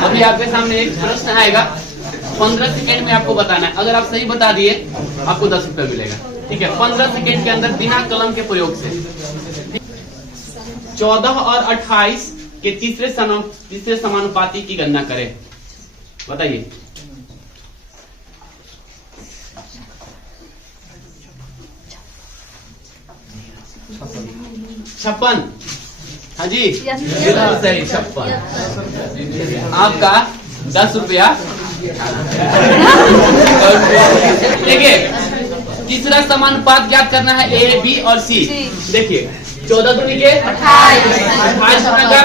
अभी आपके सामने एक प्रश्न आएगा, 15 सेकेंड में आपको बताना है। अगर आप सही बता दिए आपको 10 रुपए मिलेगा। ठीक है, 15 सेकेंड के अंदर बिना कलम के प्रयोग से 14 और 28 के तीसरे समानुपाती की गणना करें। बताइए। छप्पन। हाँ जी, बिल्कुल सही, 56। आपका 10 रुपया। देखिए, तीसरा समानुपात ज्ञात करना है, ए, बी और सी। देखिए, 14 दूनी के 28 का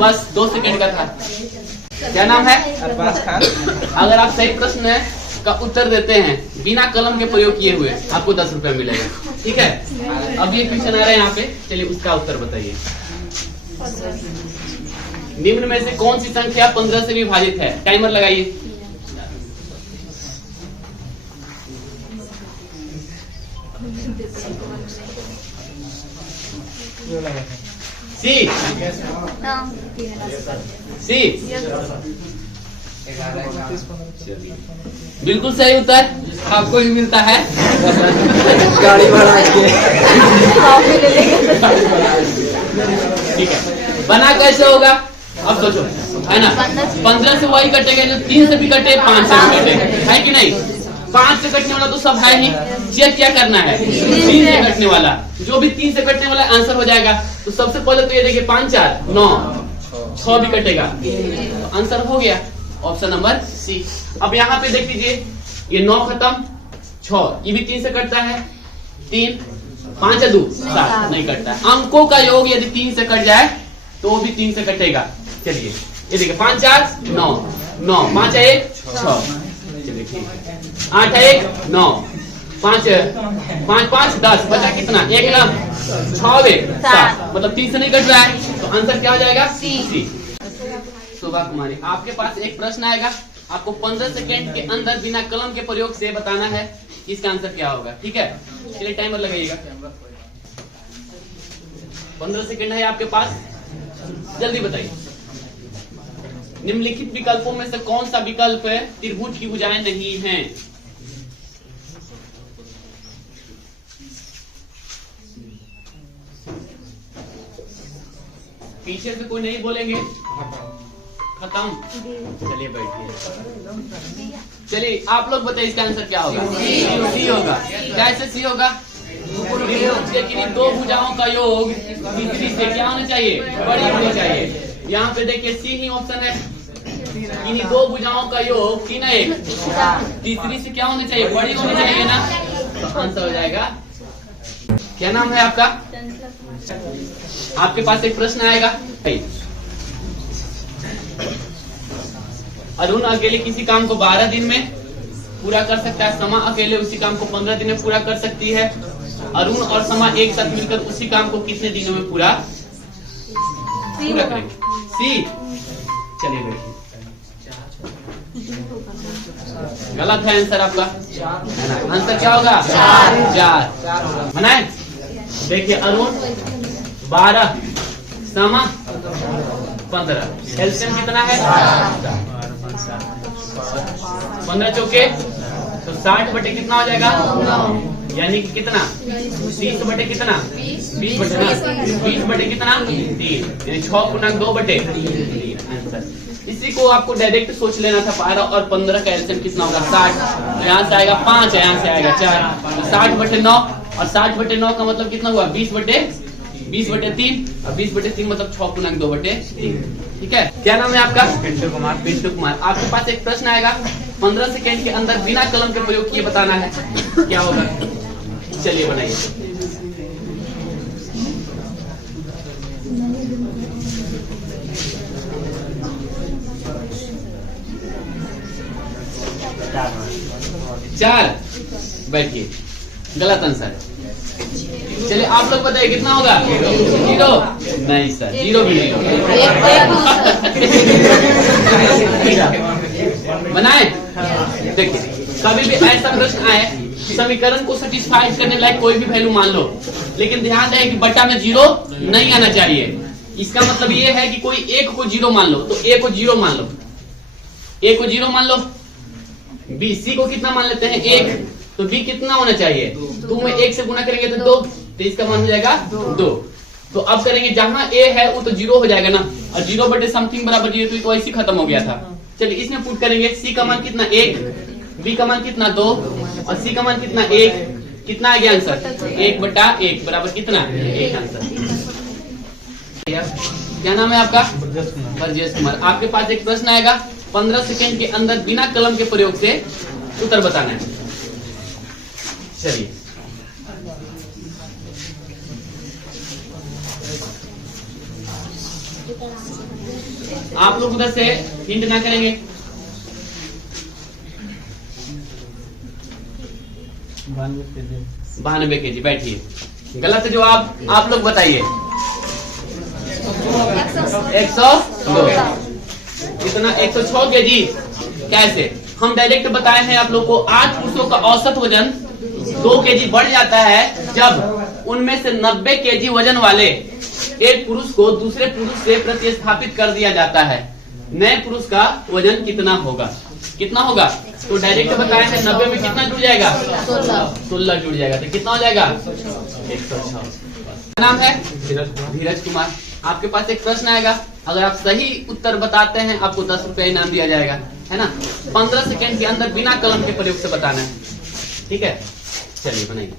बस 2 सेकेंड का था। क्या नाम है? अरबाज खान। अगर आप सही प्रश्न का उत्तर देते हैं बिना कलम के प्रयोग किए हुए, आपको 10 रुपया मिलेगा। ठीक है, अब ये क्वेश्चन आ रहा है यहाँ पे, चलिए उसका उत्तर बताइए। निम्न में से कौन सी संख्या 15 से विभाजित है? टाइमर लगाइए। सी। सी। बिल्कुल सही उत्तर आपको भी मिलता है। गाड़ी भाड़ा ठीक है, बना कैसे होगा अब सोचो, है ना? 15 से वही कटेगा जो 3 से भी कटे, 5 से भी कटे, है कि नहीं? 5 से कटने वाला तो सब है ही, चेक क्या करना है? 3 से कटने वाला, जो भी 3 से कटने वाला आंसर हो जाएगा। तो सबसे पहले तो ये देखिए, 5 4 9, 6 भी कटेगा, तो आंसर हो गया ऑप्शन नंबर सी। अब यहाँ पे देख लीजिए, ये 9 खत्म, 6 ये भी 3 से कटता है, 3 5 या 2 7 नहीं कटता है। अंकों का योग यदि 3 से कट जाए तो वो भी 3 से कटेगा। चलिए, ये देखिए, 5 4 9 9, 5 1 6, चलिए ठीक है, 8 1 9, 5 5 10, बचा कितना? 1 लम 6 7, मतलब 3 से नहीं कट रहा है, तो आंसर क्या हो जाएगा? सी। शोभा कुमारी, आपके पास एक प्रश्न आएगा, आपको 15 सेकेंड के अंदर बिना कलम के प्रयोग से बताना है इसका आंसर क्या होगा। ठीक है, चलिए टाइमर लगाइएगा। 15 सेकेंड है आपके पास, जल्दी बताइए। निम्नलिखित विकल्पों में से कौन सा विकल्प त्रिभुज की भुजाएं नहीं हैं? पीछे से कोई नहीं बोलेंगे, खत्म। चलिए बैठिए। चलिए आप लोग बताइए इसका आंसर क्या होगा? सी होगा। कैसे सी होगा? किन्हीं 2 भुजाओं का योग तीसरी से क्या होना चाहिए? बड़ी होनी चाहिए। यहाँ पे देखिए, सी ही ऑप्शन है। किन्हीं 2 भुजाओं का योग 3 1, तीसरी से क्या होनी चाहिए? बड़ी होनी चाहिए ना, तो आंसर हो जाएगा। क्या नाम है आपका? आपके पास एक प्रश्न आएगा, अरुण अकेले किसी काम को 12 दिन में पूरा कर सकता है, समा अकेले उसी काम को 15 दिन में पूरा कर सकती है। अरुण और समा एक साथ मिलकर उसी काम को कितने दिनों में पूरा करेंगे? सी। चलिए बैठिए। गलत है आंसर आपका। आंसर क्या होगा? 4। बनाए। देखिए, अरुण 12, समा 15, एलसीएम कितना है? 15 चौके तो 60 बटे कितना हो जाएगा? यानी कि कितना? 30 बटे कितना? 20 बटे ना, 20 बटे कितना? 3, यानी 6 गुना 2 बटे 3 आंसर। इसी को आपको डायरेक्ट सोच लेना था। 12 और 15 का एलसीएम कितना होगा? 60। तो यहाँ से आएगा 5, यहाँ से आएगा 4, तो 60 बटे 9, और 60 बटे 9 का मतलब कितना हुआ? 20 बटे 3, और 20 बटे 3 मतलब 6 गुना 2 बटे 3। ठीक है, क्या नाम है आपका? पिंटू कुमार। पिंटू कुमार, आपके पास एक प्रश्न आएगा, 15 सेकेंड के अंदर बिना कलम के प्रयोग किए बताना है, क्या होगा? चलिए बनाइए। चार। बैठिए, गलत आंसर। चलिए आप लोग बताइए कितना होगा? 0। नहीं सर, 0 भी नहीं होगा। बनाए। देखिए, कभी भी ऐसा प्रश्न आए, समीकरण को सेटिस्फाइड करने लायक कोई भी वैल्यू मान लो, लेकिन ध्यान रहे कि बटा में 0 नहीं आना चाहिए। इसका मतलब ये है कि कोई एक को 0 मान लो, तो ए को 0 मान लो, ए को 0 मान लो, बी सी को कितना मान लेते हैं 1, तो बी कितना होना चाहिए 2 में 1 से गुना करेंगे तो 2, तो इसका मान हो जाएगा 2। तो अब करेंगे जहां ए है वो तो 0 हो जाएगा ना, और 0 बटे समथिंग बराबर 0, तो ऐसे खत्म हो गया था। चलिए इसमें पुट करेंगे, सी का मान कितना 1, बी का मान कितना 2 और सी का मान कितना 1, कितना आ गया आंसर 1/1 बराबर कितना 1 आंसर। क्या नाम है आपका? ब्रजेश कुमार। आपके पास एक प्रश्न आएगा, 15 सेकेंड के अंदर बिना कलम के प्रयोग से उत्तर बताना है। चलिए आप लोग उधर से हिंट ना करेंगे। 92 kg। बैठिए, गलत जवाब आप लोग बताइए। 102। कितना 106 kg। कैसे? हम डायरेक्ट बताए हैं आप लोग को, 8 पुरुषों का औसत वजन 2 kg बढ़ जाता है जब उनमें से 90 kg वजन वाले एक पुरुष को दूसरे पुरुष से प्रतिस्थापित कर दिया जाता है। नए पुरुष का वजन कितना होगा? कितना होगा? तो डायरेक्ट बताया है 90 में कितना जुड़ जाएगा 16 जुड़ जाएगा, तो कितना हो जाएगा 106। नाम है धीरज कुमार। आपके पास एक प्रश्न आएगा, अगर आप सही उत्तर बताते हैं आपको 10 रुपया इनाम दिया जाएगा, है ना। 15 सेकेंड के अंदर बिना कलम के प्रयोग से बताना है, ठीक है। चलिए बनाइए।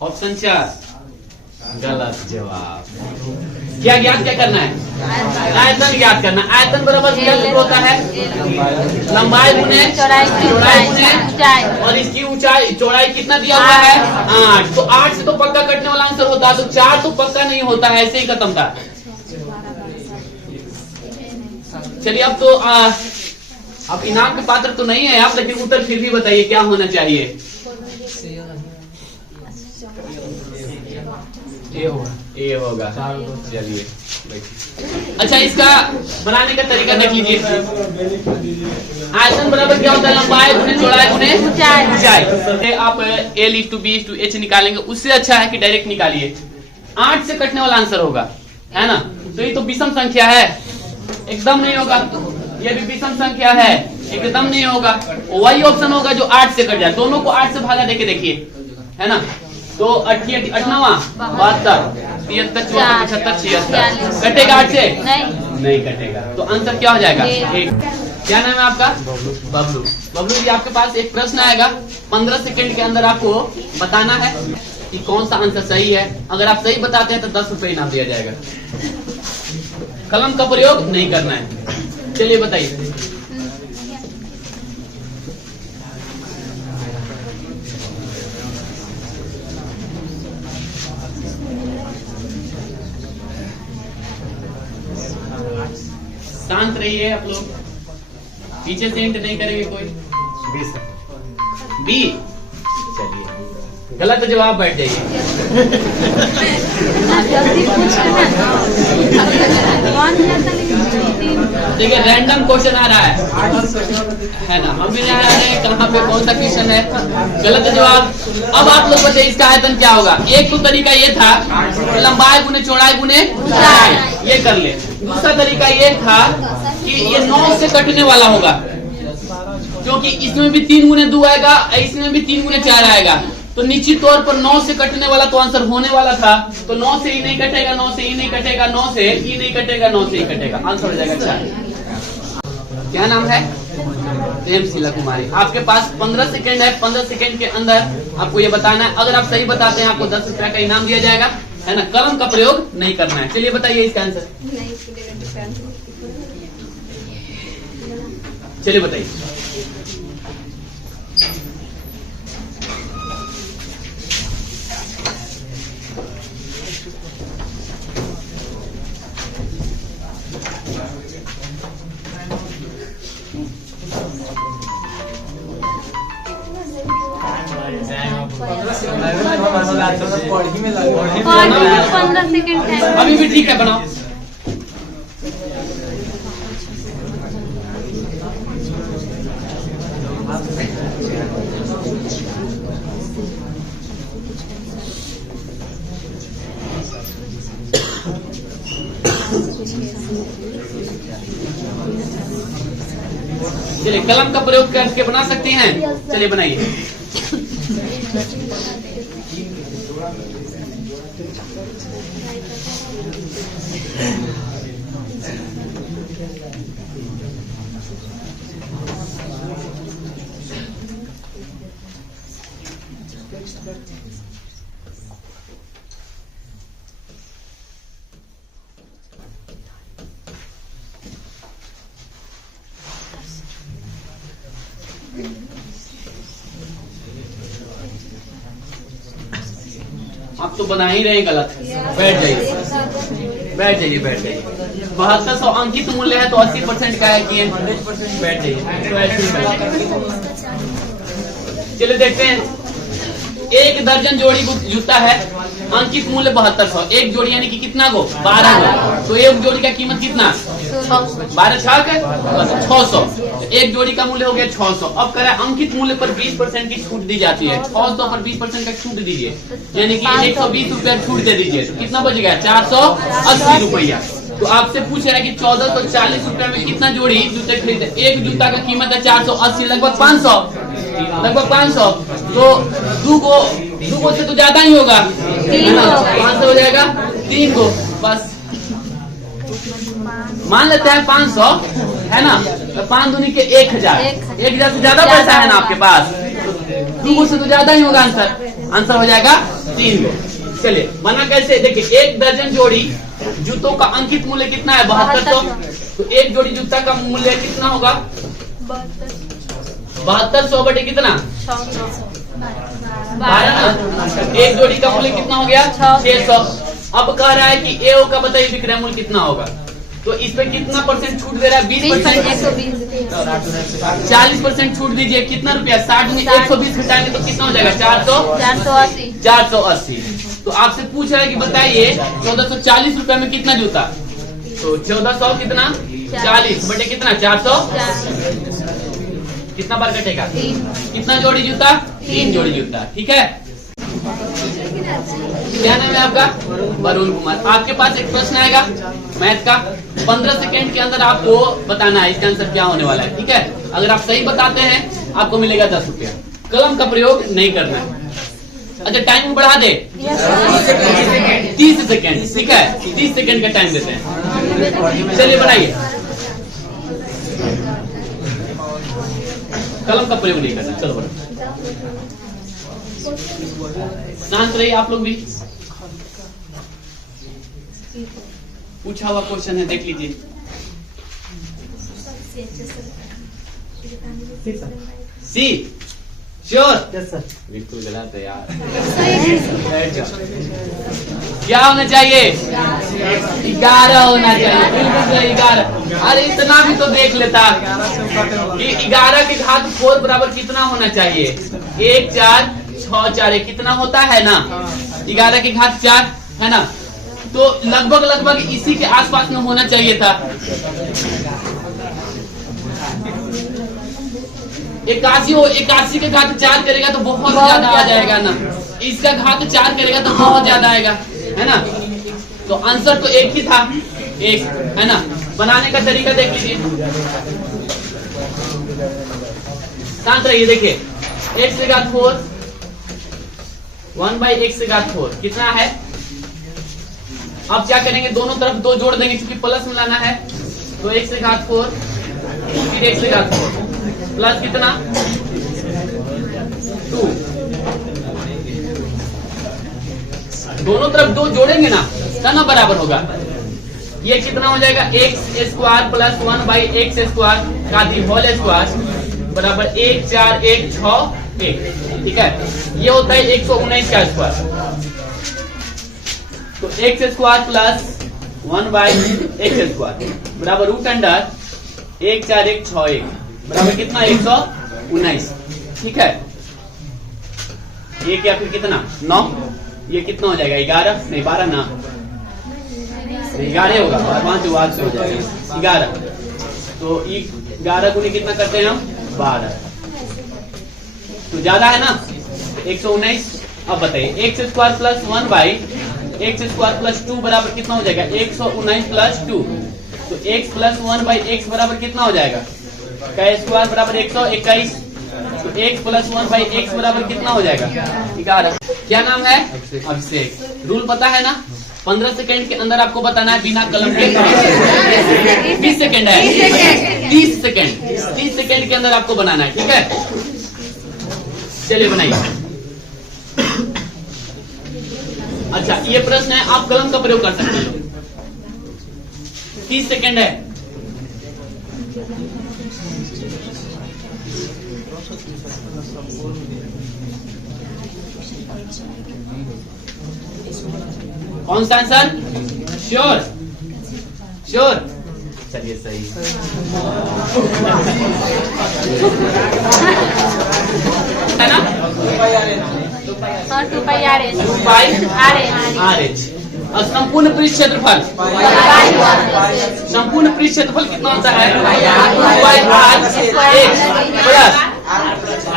ऑप्शन 4 गलत जवाब। क्या ज्ञात क्या करना है? आयतन ज्ञात करना। आयतन बराबर क्या होता है? लंबाई गुने चौड़ाई गुने और इसकी ऊंचाई चौड़ाई कितना दिया हुआ है 8। तो 8 से तो पक्का कटने वाला आंसर होता है, तो 4 तो पक्का नहीं होता है, ऐसे ही खत्म था। चलिए अब तो अब इनाम के पात्र तो नहीं है आप, लेकिन उत्तर फिर भी बताइए क्या होना चाहिए। ए होगा। चलिए अच्छा, इसका बनाने का तरीका देख लीजिए। आयतन बराबर क्या होता है? लंबाई गुने चौड़ाई गुने ऊंचाई। आप L/B/H निकालेंगे, उससे अच्छा है कि डायरेक्ट निकालिए। 8 से कटने वाला आंसर होगा, है ना। तो ये तो विषम संख्या है, एकदम नहीं होगा। ये भी विषम संख्या है, एकदम नहीं होगा। वही ऑप्शन होगा जो 8 से कट जाए। दोनों को 8 से भागा देके देखिए, है ना। तो 88 72 73 74 75 76 कटेगा 8 से? नहीं कटेगा। तो आंसर क्या हो जाएगा? एक। क्या नाम है आपका? बबलू। बबलू जी, आपके पास एक प्रश्न आएगा, 15 सेकंड के अंदर आपको बताना है कि कौन सा आंसर सही है। अगर आप सही बताते हैं तो 10 रुपए इनाम दिया जाएगा। कलम का प्रयोग नहीं करना है। चलिए बताइए। शांत रहिए आप लोग, पीछे से हिंट नहीं करेंगे कोई। बी। चलिए गलत जवाब, बैठ जाइए। देखिए रैंडम क्वेश्चन आ रहा है ना, हम भी नहीं आ रहे हैं कहाँ पे कौन सा क्वेश्चन है। गलत जवाब। अब आप लोग बताइए इसका आयतन क्या होगा। एक तो तरीका ये था लंबाई गुने चौड़ाई गुने ऊंचाई, ये कर ले। दूसरा तरीका ये था कि ये 9 से कटने वाला होगा, क्योंकि इसमें भी 3 गुने 2 आएगा, इसमें भी 3 गुने 4 आएगा। तो निश्चित तौर पर 9 से कटने वाला तो आंसर होने वाला था। तो 9 से ही नहीं कटेगा, 9 से ही नहीं कटेगा, 9 से ही नहीं कटेगा, 9 से ही कटेगा। आंसर हो जाएगा 4। क्या नाम है? प्रेम शीला कुमारी। आपके पास 15 सेकंड है। 15 सेकंड के अंदर आपको ये बताना है। अगर आप सही बताते हैं आपको 10 रुपया का इनाम दिया जाएगा, है ना। कलम का प्रयोग नहीं करना है। चलिए बताइए इसका आंसर। चलिए बताइए। में 15 सेकंड है। अभी भी ठीक है, बनाओ। चलिए कलम का प्रयोग करके बना सकते हैं। चलिए बनाइए। आप तो बना ही रहे हैं गलत। बैठ जाइए, बैठ जाइए, बैठ जाइए। 7200 अंकित मूल्य है तो 80% का है कि बैठ जाइए। चलिए देखते हैं। एक दर्जन जोड़ी जूता है, अंकित मूल्य 7200। एक जोड़ी यानी कि कितना गो? 12 गो। तो एक जोड़ी का कीमत कितना? 12 छाक 600। एक जोड़ी का मूल्य हो गया 600। अब कह रहा है अंकित मूल्य पर 20% की छूट दी जाती है। 600 पर 20% का छूट दीजिए, यानी कि 120 रुपया छूट दे दीजिए। तो कितना बच गया? 480 रुपया। तो आपसे पूछ रहा है कि 1440 रुपया में कितना जोड़ी जूते खरीदे। एक जूता का कीमत है 480, लगभग 500, लगभग 500। तो दो गो से तो ज्यादा ही होगा, 500 हो जाएगा 3 गो। बस मान लेते हैं 500 है ना, तो 5 दूनी के 1000। 1000 से ज्यादा पैसा है ना आपके पास, 2 गो से तो ज्यादा ही होगा। आंसर हो जाएगा 3 गो। चलिए बना कैसे? देखिए एक दर्जन जोड़ी जूतों का अंकित मूल्य कितना है? 7200। तो एक जोड़ी जूता का मूल्य कितना होगा? 7200 बटे कितना? 12। एक जोड़ी का मूल्य कितना हो गया? 600। अब कह रहा है कि ए का बताइए विक्रय मूल्य कितना होगा। तो इस पे कितना परसेंट छूट दे रहा है? 20%। 40% छूट दीजिए। कितना रुपया? 60 में 120 घटाएंगे तो कितना हो जाएगा? 480। तो आपसे पूछ रहा है कि बताइए 1440 रुपया में कितना जूता? तो 1400 कितना? 40 बटे कितना? 400। कितना बार कटेगा? कितना जोड़ी जूता? 3 जोड़ी जूता। ठीक है। क्या नाम है आपका? वरुण कुमार। आपके पास एक प्रश्न आएगा मैथ का, 15 सेकेंड के अंदर आपको बताना है इसका आंसर क्या होने वाला है। ठीक है। अगर आप सही बताते हैं आपको मिलेगा 10 रुपया। कलम का प्रयोग नहीं करना है। अच्छा टाइम बढ़ा दे 30 सेकेंड। ठीक है, 30 सेकेंड का टाइम देते हैं। चलिए बढ़ाइए। कलम का प्रयोग नहीं करना। चलो बढ़ो, शांत रहिए आप लोग भी। पूछा हुआ क्वेश्चन है, देख लीजिए। सी श्योर? Yes sir. बिल्कुल गलत है यार। क्या होना चाहिए? 11 होना चाहिए। बिल्कुल सही 11। अरे इतना भी तो देख लेता कि 11 के घात 4 बराबर कितना होना चाहिए? 1 4 6 4 कितना होता है ना? 11 के घात 4 है ना। तो लगभग इसी के आसपास में होना चाहिए था। 81 के घात 4 करेगा तो बहुत ज्यादा आ जाएगा ना। इसका घात 4 करेगा तो बहुत ज्यादा आएगा, है ना। तो आंसर तो एक ही था, एक, है ना। बनाने का तरीका देख लीजिए। शांत रहिए। देखिए x से घात 4 1/x से घात 4 कितना है? अब क्या करेंगे? दोनों तरफ 2 जोड़ देंगे क्योंकि प्लस मिलाना है। तो x से घात 4 फिर x से घात 4 प्लस कितना? 2। दोनों तरफ 2 जोड़ेंगे ना तब बराबर होगा। ये कितना हो जाएगा? x square plus 1/x square का दी होल स्क्वायर बराबर 1 4 1 6 1। ठीक है, ये होता है 119 का स्क्वायर। तो x square plus 1/x square बराबर रूट अंडर 1 4 1 6 1 बराबर कितना? 119। ठीक है, ये क्या फिर कितना? 9। ये कितना हो जाएगा? 11 नहीं 12 ना, 11 होगा। 5 वाद से हो जाएगा 11। तो 11 गुनी कितना करते हैं हम? 12। तो ज्यादा है ना 119। अब बताइए x square plus 1/x x square plus 2 बराबर कितना हो जाएगा 119 प्लस 2। तो x प्लस 1 बाई एक्स बराबर कितना हो जाएगा का स्क्वायर बराबर 121। तो x प्लस 1 बाई एक्स बराबर कितना हो जाएगा 11। क्या नाम है अभिषेक। रूल पता है ना 15 सेकंड के अंदर आपको बताना है बिना कलम के। 20 सेकंड है 30 सेकंड के अंदर आपको बनाना है। ठीक है चलिए बनाइए। अच्छा ये प्रश्न है आप कलम का प्रयोग कर सकते हो। 30 सेकंड है। कौन सा आंसर श्योर श्योर। चलिए सही है ना। 2 pi r h. 2 pi r h. और संपूर्ण पृष्ठ क्षेत्रफल कितना होता है 2 pi r h plus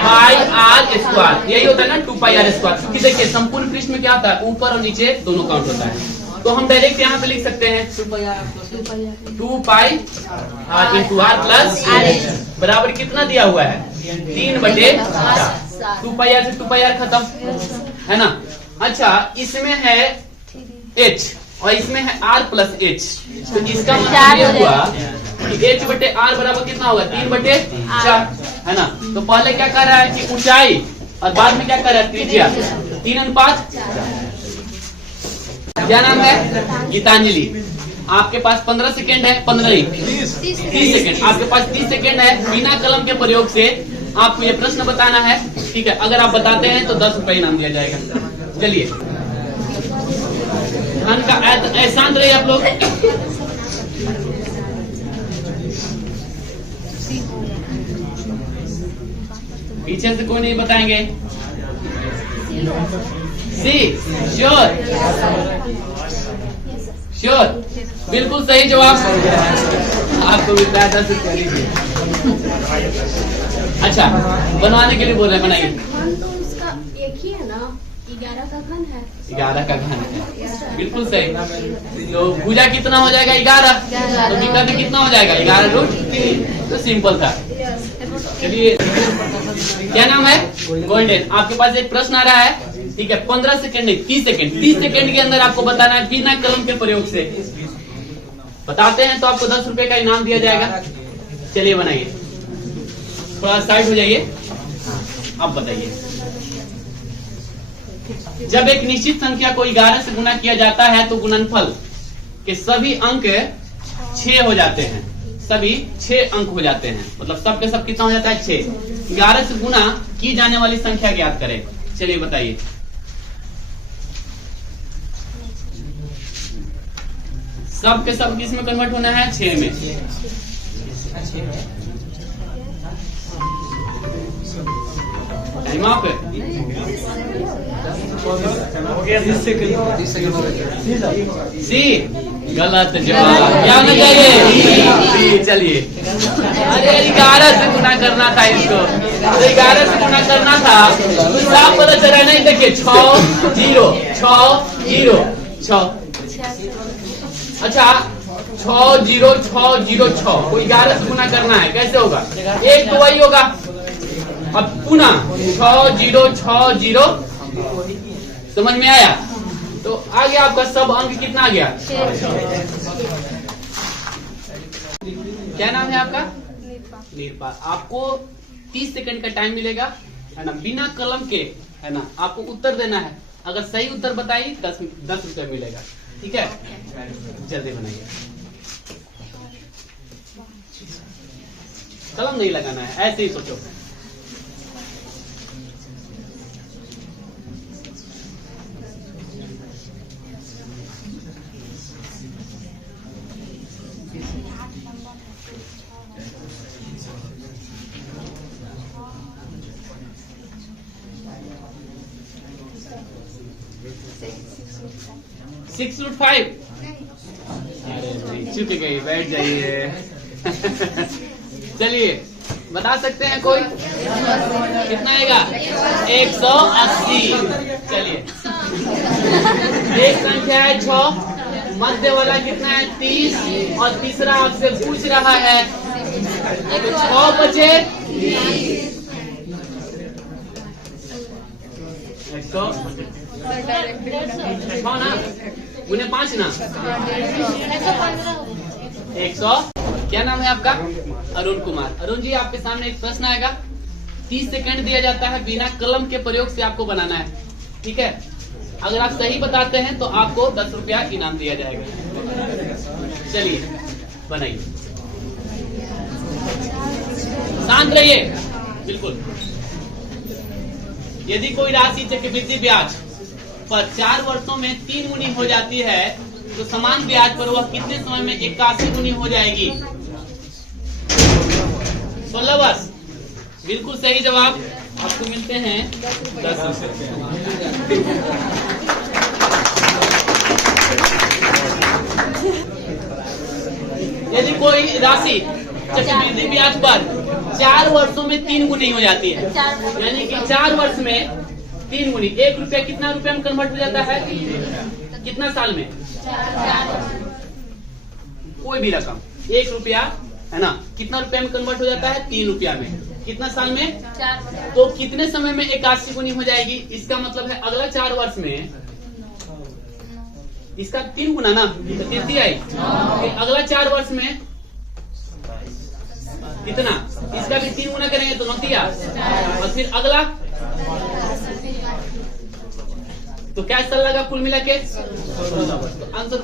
pi r square. यही होता है ना 2 पाई आर स्क्वायर। क्योंकि देखिए संपूर्ण पृष्ठ में क्या होता है ऊपर और नीचे दोनों काउंट होता है। तो हम डायरेक्ट यहाँ पे लिख सकते हैं 2 pi are into are plus बराबर कितना दिया हुआ है 3/4। 2 पाई आर से 2 पाई आर खत्म है ना। अच्छा इसमें है h और इसमें है r प्लस h। तो इसका मतलब ये हुआ कि h/r बराबर कितना होगा 3/4 है ना। तो पहले क्या कर रहा है कि ऊंचाई और बाद में क्या कर रहा है त्रिज्या 3:4। क्या नाम है गीतांजलि। आपके पास 15 सेकंड है 15 नहीं 30 सेकंड। आपके पास 30 सेकंड है बिना कलम के प्रयोग से आपको ये प्रश्न बताना है। ठीक है अगर आप बताते हैं तो 10 रुपए इनाम दिया जाएगा। चलिए धन का एहसान रहे आप लोग। पीछे से कोई नहीं बताएंगे। सी श्योर श्योर बिल्कुल सही जवाब। आपको भी 10 रुपया लीजिए। अच्छा बनवाने के लिए बोल रहे हैं बनाइए। तो उसका एक ही है ना 11 का घन है। 11 का घन है बिल्कुल सही। तो भुजा कितना हो जाएगा 11। तो विकर्ण कितना हो जाएगा 11√3। तो सिंपल था। चलिए क्या नाम है गोल्डन। आपके पास एक प्रश्न आ रहा है। ठीक है 15 सेकंड नहीं 30 सेकंड के अंदर आपको बताना है बिना कलम के प्रयोग से। बताते हैं तो आपको 10 रुपए का इनाम दिया जाएगा। चलिए बनाइए। थोड़ा साइड हो जाइए। अब बताइए जब एक निश्चित संख्या को 11 से गुना किया जाता है तो गुणनफल के सभी अंक 6 हो जाते हैं। सभी 6 अंक हो जाते हैं। मतलब सब के सब कितना हो जाता है 6। 11 से गुना की जाने वाली संख्या ज्ञात करें। चलिए बताइए। सब के सब किस में कन्वर्ट होना है 6 में। टाइम आप सी गलत जवाब। क्या होना चाहिए। चलिए अरे 11 से गुना करना था इसको। तो 11 से गुना करना था तो साफ पता चला नहीं। देखिए 6 0 6 0 6। अच्छा 6 0 6 0 6 को 11 से गुना करना है कैसे होगा। एक तो वही होगा। अब पुनः 6 0 6 0 समझ में आया। तो आगे आपका सब अंक कितना आ गया। क्या नाम है आपका निर्पाल। आपको 30 सेकंड का टाइम मिलेगा है ना बिना कलम के है ना। आपको उत्तर देना है। अगर सही उत्तर बताइए 10 रुपए मिलेगा। ठीक है जल्दी बनाइए। कलम नहीं लगाना है ऐसे ही सोचो। Six root 5। अरे नहीं चुक गई बैठ जाइए। चलिए बता सकते हैं कोई कितना आएगा 180। चलिए एक संख्या है 6, मध्य वाला कितना है 30, और तीसरा आपसे पूछ रहा है 6 बचे 100 ना, उन्हें 5 ना 100। क्या नाम है आपका? अरुण कुमार। अरुण जी, आपके सामने एक प्रश्न आएगा। 30 सेकंड दिया जाता है, बिना कलम के प्रयोग से आपको बनाना है, ठीक है? अगर आप सही बताते हैं तो आपको 10 रुपया इनाम दिया जाएगा। चलिए बनाइए, शांत रहिए बिल्कुल। यदि कोई राशि चक्रवृद्धि ब्याज पर 4 वर्षों में 3 गुनी हो जाती है तो समान ब्याज पर वह कितने समय में 81 गुनी हो जाएगी? 16 वर्ष। बिल्कुल सही जवाब। आपको मिलते हैं 10 यदि कोई राशि चक्रवृद्धि ब्याज पर 4 वर्षों में 3 गुनी हो जाती है, यानी कि 4 वर्ष में 3 गुनी, 1 रुपया कितना रुपया में कन्वर्ट हो जाता है? कितना साल में? कोई भी रकम 1 रुपया है ना, कितना रुपया में कन्वर्ट हो जाता है? 3 रुपया में। कितना साल में? 4। तो कितने समय में 81 गुनी हो जाएगी? इसका मतलब है अगला 4 वर्ष में इसका 3 गुना ना, तो 30 आई। अगला 4 वर्ष में कितना? इसका भी 3 गुना करेंगे तो 29, और फिर अगला तो क्या साल लगा कुल मिला के? 16 वर्ष। तो आंसर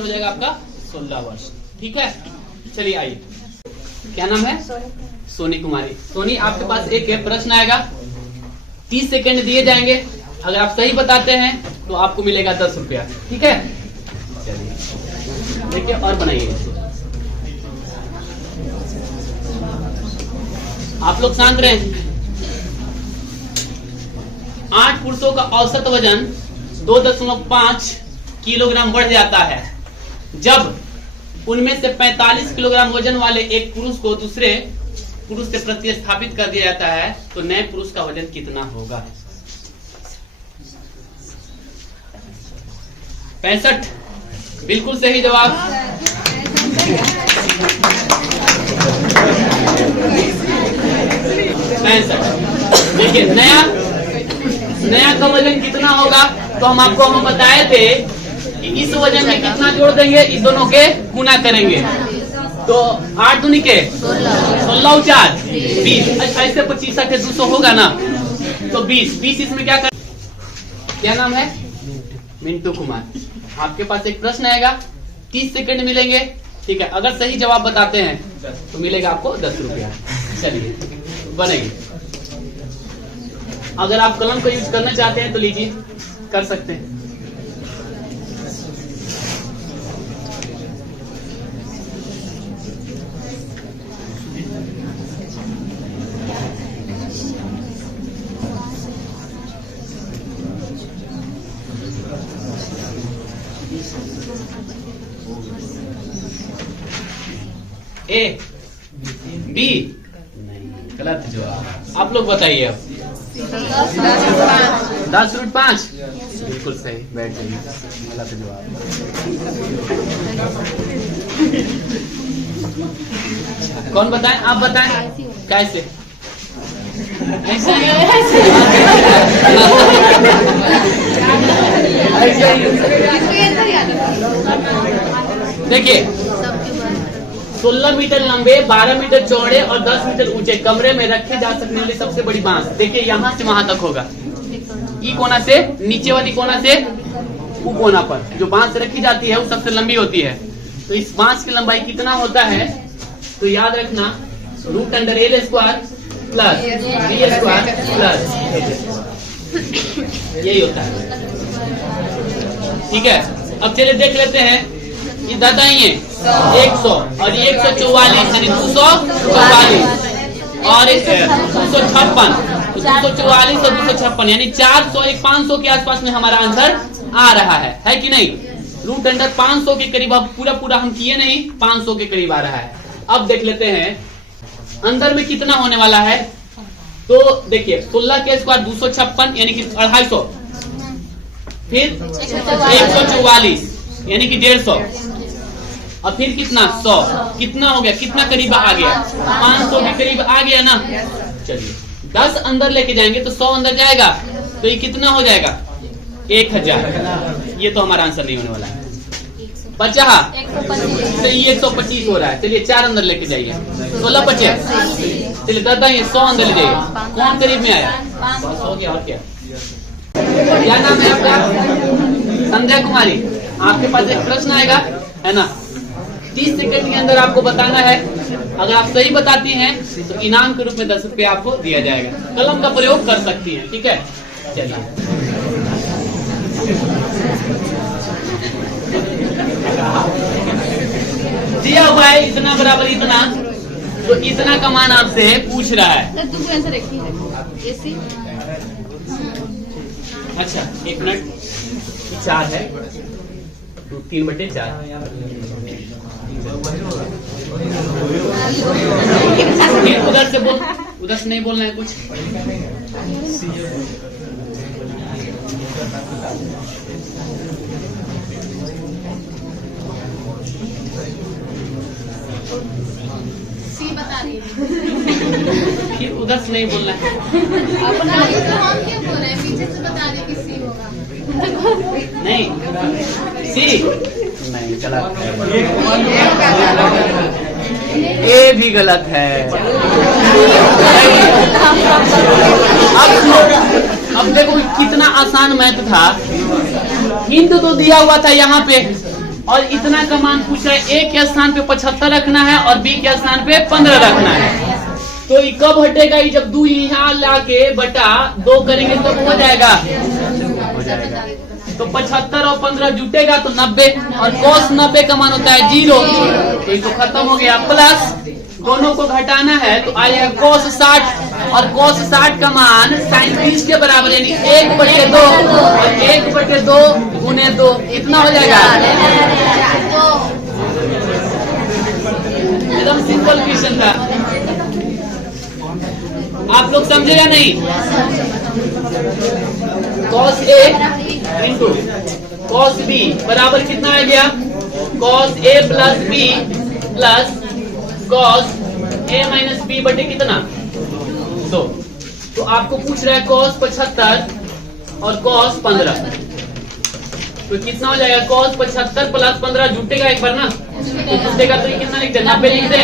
हो जाएगा आपका 16 वर्ष, ठीक है? चलिए आइए, क्या नाम है? सोनी कुमारी। सोनी, आपके पास एक प्रश्न आएगा, 30 सेकंड दिए जाएंगे। अगर आप सही बताते हैं तो आपको मिलेगा 10 रुपया, ठीक है? चलिए देखिए और बनाइए। आप लोग शांत रहें। 8 पुरुषों का औसत वजन 2.5 किलोग्राम बढ़ जाता है जब उनमें से 45 किलोग्राम वजन वाले एक पुरुष को दूसरे पुरुष से प्रतिस्थापित कर दिया जाता है, तो नए पुरुष का वजन कितना होगा? 65। बिल्कुल सही जवाब। 65। देखिए नया का वजन कितना होगा? तो हम बताए थे कि इस वजन में कितना जोड़ देंगे, इस दोनों के गुना करेंगे। तो 8 दूनी के 16 4 20। अच्छा, ऐसे 25 है 200 होगा ना, तो 20 इसमें क्या कर? क्या नाम है? मिंटू कुमार। आपके पास एक प्रश्न आएगा, 30 सेकंड मिलेंगे, ठीक है? अगर सही जवाब बताते हैं तो मिलेगा आपको 10 रुपया। चलिए बनाइए। अगर आप कलम का यूज करना चाहते हैं तो लीजिए, कर सकते हैं। ए बी नहीं, गलत जवाब। आप लोग बताइए अब। 10.5। बिल्कुल सही, बैठ जाइए। गलत जवाब। कौन बताएं? आप बताएं कैसे? ऐसा देखिए, 16 मीटर लंबे, 12 मीटर चौड़े और 10 मीटर ऊंचे कमरे में रखे जा सकने वाली सबसे बड़ी बांस, देखिए यहाँ से वहां तक होगा। ई कोना से नीचे वाली कोना से ऊ कोना पर जो बांस रखी जाती है वो सबसे लंबी होती है। तो इस बांस की लंबाई कितना होता है? तो याद रखना, √L² प्लस B² प्लस यही होता है, ठीक है? अब चलिए देख लेते हैं। ये बताइए 100 और 144 यानी 244 और 256, 244 और 256 यानी 400 500 के आसपास में हमारा आंसर आ रहा है कि नहीं? √500 के करीब, अब पूरा हम किए नहीं, 500 के करीब आ रहा है। अब देख लेते हैं अंदर में कितना होने वाला है। तो देखिए 16 के स्क्वायर 256 यानी कि 250, फिर 144 यानी कि 150, और फिर कितना 100, कितना हो गया, कितना करीब आ गया, 500 के करीब आ गया ना। चलिए 10 अंदर लेके जाएंगे तो 100 अंदर जाएगा, तो ये कितना हो जाएगा 1000। ये तो हमारा आंसर नहीं होने वाला है। बचा तो ये 125 हो रहा है। चलिए 4 अंदर लेके जाइए, 16 बचे। चलिए 10 ये 100 अंदर ले जाइए। कौन करीब में आया, 100 हो गया। और क्या क्या नाम है आपका, संध्या कुमारी। आपके पास एक प्रश्न आएगा है ना, 30 सेकंड के अंदर आपको बताना है। अगर आप सही बताती हैं तो इनाम के रूप में 10 रुपये आपको दिया जाएगा। कलम का प्रयोग कर सकती हैं, ठीक है। चलिए दिया हुआ है इतना बराबर इतना, तो इतना का मान आपसे पूछ रहा है। अच्छा 1 मिनट, 4 है, 3/4। उधर से बोल, उधर से नहीं बोलना है कुछ। सी बता रही है, फिर उधर से नहीं बोलना है। हम क्यों बोल रहे हैं, पीछे से बता रहे कि सी होगा। नहीं सी नहीं, गलत है। ए भी गलत है। अब देखो कितना आसान मैथ था। हिंद तो दिया हुआ था यहाँ पे, और इतना का मान पूछ रहा है। ए के स्थान पे 75 रखना है और बी के स्थान पे 15 रखना है। तो ये कब हटेगा, ये जब 2 यहाँ लाके बटा 2 करेंगे तो हो जाएगा। तो 75 और 15 जुटेगा तो 90, और cos 90 का मान होता है 0, तो ये तो खत्म हो गया। प्लस दोनों को घटाना है तो आएगा cos 60, और cos 60 का मान sin 30 के बराबर, यानी 1/2, और 1/2 गुने 2 इतना हो जाएगा। एकदम सिंपल क्वेश्चन था। आप लोग समझे या नहीं। cos A into cos B बराबर कितना आ गया, cos A plus B plus cos A minus B बटे कितना 2। तो आपको पूछ रहा है cos 75 और cos 15, तो कितना हो जाएगा, cos 75 प्लस 15 जुटेगा एक बार ना, तो जुटेगा तो ये कितना लिख दे, 90 लिख दे,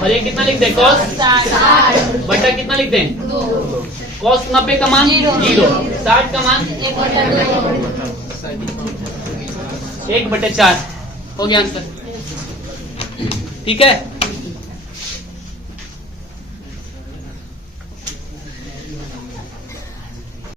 और ये कितना लिख दे cos 60 बटा कितना लिख दे, cos 90 का मान 0, 60 का मान 1/4 हो गया आंसर, ठीक है।